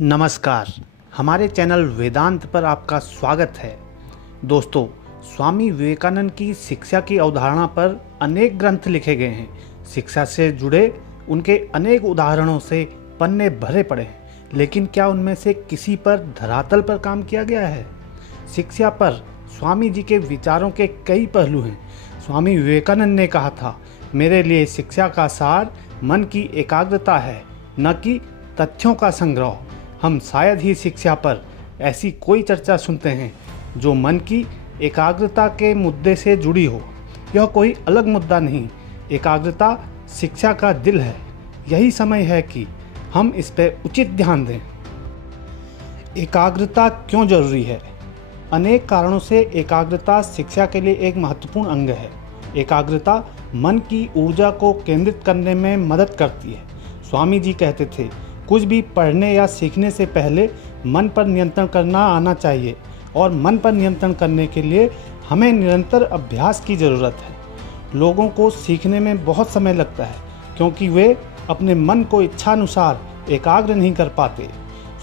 नमस्कार। हमारे चैनल वेदांत पर आपका स्वागत है। दोस्तों, स्वामी विवेकानंद की शिक्षा की अवधारणा पर अनेक ग्रंथ लिखे गए हैं। शिक्षा से जुड़े उनके अनेक उदाहरणों से पन्ने भरे पड़े हैं, लेकिन क्या उनमें से किसी पर धरातल पर काम किया गया है? शिक्षा पर स्वामी जी के विचारों के कई पहलू हैं। स्वामी विवेकानंद ने कहा था, मेरे लिए शिक्षा का सार मन की एकाग्रता है, न कि तथ्यों का संग्रह। हम शायद ही शिक्षा पर ऐसी कोई चर्चा सुनते हैं जो मन की एकाग्रता के मुद्दे से जुड़ी हो। यह कोई अलग मुद्दा नहीं, एकाग्रता शिक्षा का दिल है। यही समय है कि हम इस पर उचित ध्यान दें। एकाग्रता क्यों जरूरी है? अनेक कारणों से एकाग्रता शिक्षा के लिए एक महत्वपूर्ण अंग है। एकाग्रता मन की ऊर्जा को केंद्रित करने में मदद करती है। स्वामी जी कहते थे, कुछ भी पढ़ने या सीखने से पहले मन पर नियंत्रण करना आना चाहिए, और मन पर नियंत्रण करने के लिए हमें निरंतर अभ्यास की ज़रूरत है। लोगों को सीखने में बहुत समय लगता है क्योंकि वे अपने मन को इच्छानुसार एकाग्र नहीं कर पाते।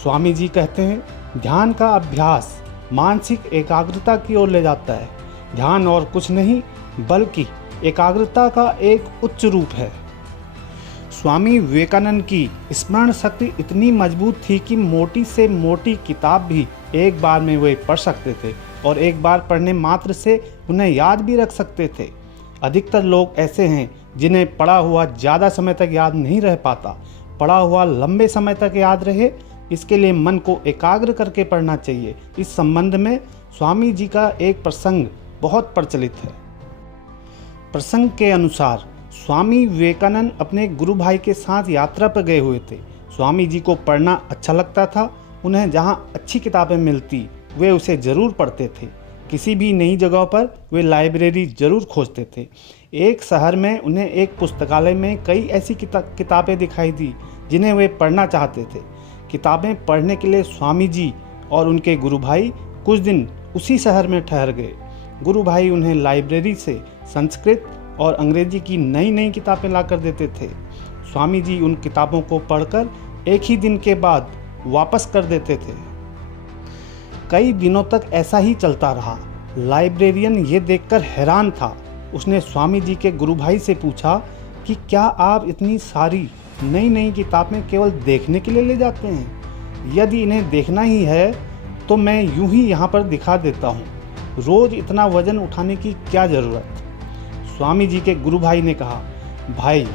स्वामी जी कहते हैं, ध्यान का अभ्यास मानसिक एकाग्रता की ओर ले जाता है। ध्यान और कुछ नहीं बल्कि एकाग्रता का एक उच्च रूप है। स्वामी विवेकानंद की स्मरण शक्ति इतनी मजबूत थी कि मोटी से मोटी किताब भी एक बार में वे पढ़ सकते थे, और एक बार पढ़ने मात्र से उन्हें याद भी रख सकते थे। अधिकतर लोग ऐसे हैं जिन्हें पढ़ा हुआ ज़्यादा समय तक याद नहीं रह पाता। पढ़ा हुआ लंबे समय तक याद रहे, इसके लिए मन को एकाग्र करके पढ़ना चाहिए। इस संबंध में स्वामी जी का एक प्रसंग बहुत प्रचलित है। प्रसंग के अनुसार स्वामी विवेकानंद अपने गुरु भाई के साथ यात्रा पर गए हुए थे। स्वामी जी को पढ़ना अच्छा लगता था। उन्हें जहाँ अच्छी किताबें मिलती वे उसे ज़रूर पढ़ते थे। किसी भी नई जगह पर वे लाइब्रेरी ज़रूर खोजते थे। एक शहर में उन्हें एक पुस्तकालय में कई ऐसी किताबें दिखाई दी जिन्हें वे पढ़ना चाहते थे। किताबें पढ़ने के लिए स्वामी जी और उनके गुरु भाई कुछ दिन उसी शहर में ठहर गए। गुरु भाई उन्हें लाइब्रेरी से संस्कृत और अंग्रेजी की नई नई किताबें ला कर देते थे। स्वामी जी उन किताबों को पढ़कर एक ही दिन के बाद वापस कर देते थे। कई दिनों तक ऐसा ही चलता रहा। लाइब्रेरियन ये देखकर हैरान था। उसने स्वामी जी के गुरु भाई से पूछा कि क्या आप इतनी सारी नई नई किताबें केवल देखने के लिए ले जाते हैं? यदि इन्हें देखना ही है तो मैं यूं ही यहाँ पर दिखा देता हूँ। रोज़ इतना वजन उठाने की क्या ज़रूरत? स्वामी जी के गुरु भाई ने कहा, भाई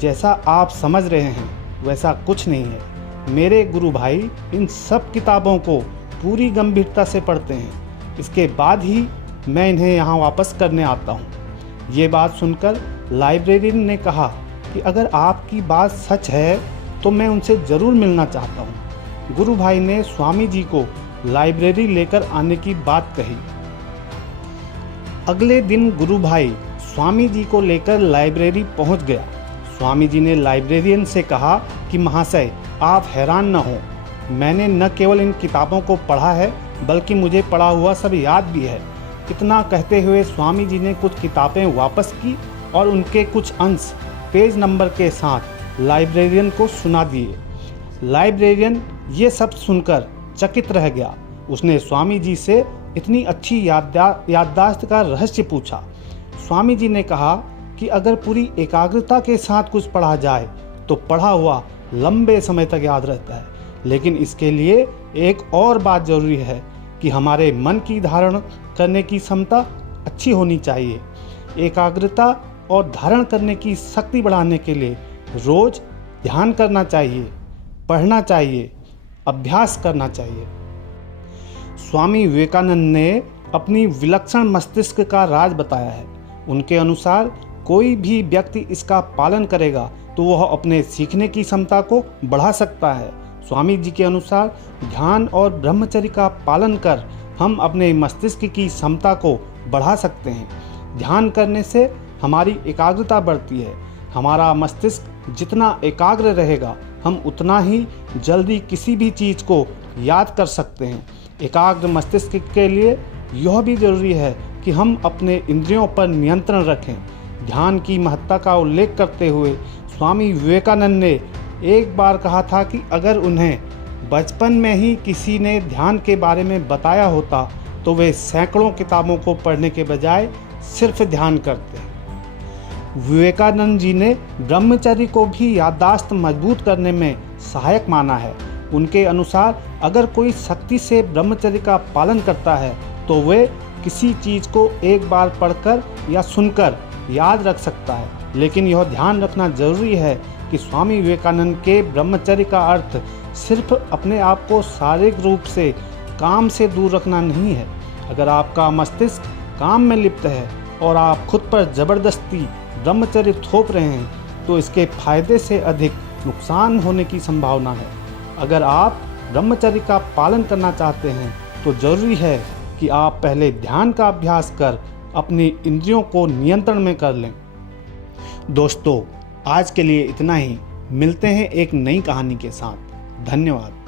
जैसा आप समझ रहे हैं वैसा कुछ नहीं है। मेरे गुरु भाई इन सब किताबों को पूरी गंभीरता से पढ़ते हैं, इसके बाद ही मैं इन्हें यहाँ वापस करने आता हूँ। ये बात सुनकर लाइब्रेरियन ने कहा कि अगर आपकी बात सच है तो मैं उनसे ज़रूर मिलना चाहता हूँ। गुरु भाई ने स्वामी जी को लाइब्रेरी लेकर आने की बात कही। अगले दिन गुरु भाई स्वामी जी को लेकर लाइब्रेरी पहुंच गया। स्वामी जी ने लाइब्रेरियन से कहा कि महाशय, आप हैरान न हो, मैंने न केवल इन किताबों को पढ़ा है बल्कि मुझे पढ़ा हुआ सब याद भी है। इतना कहते हुए स्वामी जी ने कुछ किताबें वापस की और उनके कुछ अंश पेज नंबर के साथ लाइब्रेरियन को सुना दिए। लाइब्रेरियन ये सब सुनकर चकित रह गया। उसने स्वामी जी से इतनी अच्छी याददाश्त का रहस्य पूछा। स्वामी जी ने कहा कि अगर पूरी एकाग्रता के साथ कुछ पढ़ा जाए तो पढ़ा हुआ लंबे समय तक याद रहता है, लेकिन इसके लिए एक और बात जरूरी है कि हमारे मन की धारण करने की क्षमता अच्छी होनी चाहिए। एकाग्रता और धारण करने की शक्ति बढ़ाने के लिए रोज ध्यान करना चाहिए, पढ़ना चाहिए, अभ्यास करना चाहिए। स्वामी विवेकानंद ने अपनी विलक्षण मस्तिष्क का राज बताया है। उनके अनुसार कोई भी व्यक्ति इसका पालन करेगा तो वह अपने सीखने की क्षमता को बढ़ा सकता है। स्वामी जी के अनुसार ध्यान और ब्रह्मचर्य का पालन कर हम अपने मस्तिष्क की क्षमता को बढ़ा सकते हैं। ध्यान करने से हमारी एकाग्रता बढ़ती है। हमारा मस्तिष्क जितना एकाग्र रहेगा हम उतना ही जल्दी किसी भी चीज़ को याद कर सकते हैं। एकाग्र मस्तिष्क के लिए यह भी जरूरी है कि हम अपने इंद्रियों पर नियंत्रण रखें। ध्यान की महत्ता का उल्लेख करते हुए स्वामी विवेकानंद ने एक बार कहा था कि अगर उन्हें बचपन में ही किसी ने ध्यान के बारे में बताया होता तो वे सैकड़ों किताबों को पढ़ने के बजाय सिर्फ ध्यान करते। विवेकानंद जी ने ब्रह्मचर्य को भी याददाश्त मजबूत करने में सहायक माना है। उनके अनुसार अगर कोई सख्ती से ब्रह्मचर्य का पालन करता है तो वे किसी चीज़ को एक बार पढ़कर या सुनकर याद रख सकता है, लेकिन यह ध्यान रखना जरूरी है कि स्वामी विवेकानंद के ब्रह्मचर्य का अर्थ सिर्फ अपने आप को शारीरिक रूप से काम से दूर रखना नहीं है। अगर आपका मस्तिष्क काम में लिप्त है और आप खुद पर जबरदस्ती ब्रह्मचर्य थोप रहे हैं तो इसके फायदे से अधिक नुकसान होने की संभावना है। अगर आप ब्रह्मचर्य का पालन करना चाहते हैं तो जरूरी है कि आप पहले ध्यान का अभ्यास कर अपनी इंद्रियों को नियंत्रण में कर लें। दोस्तों, आज के लिए इतना ही। मिलते हैं एक नई कहानी के साथ। धन्यवाद।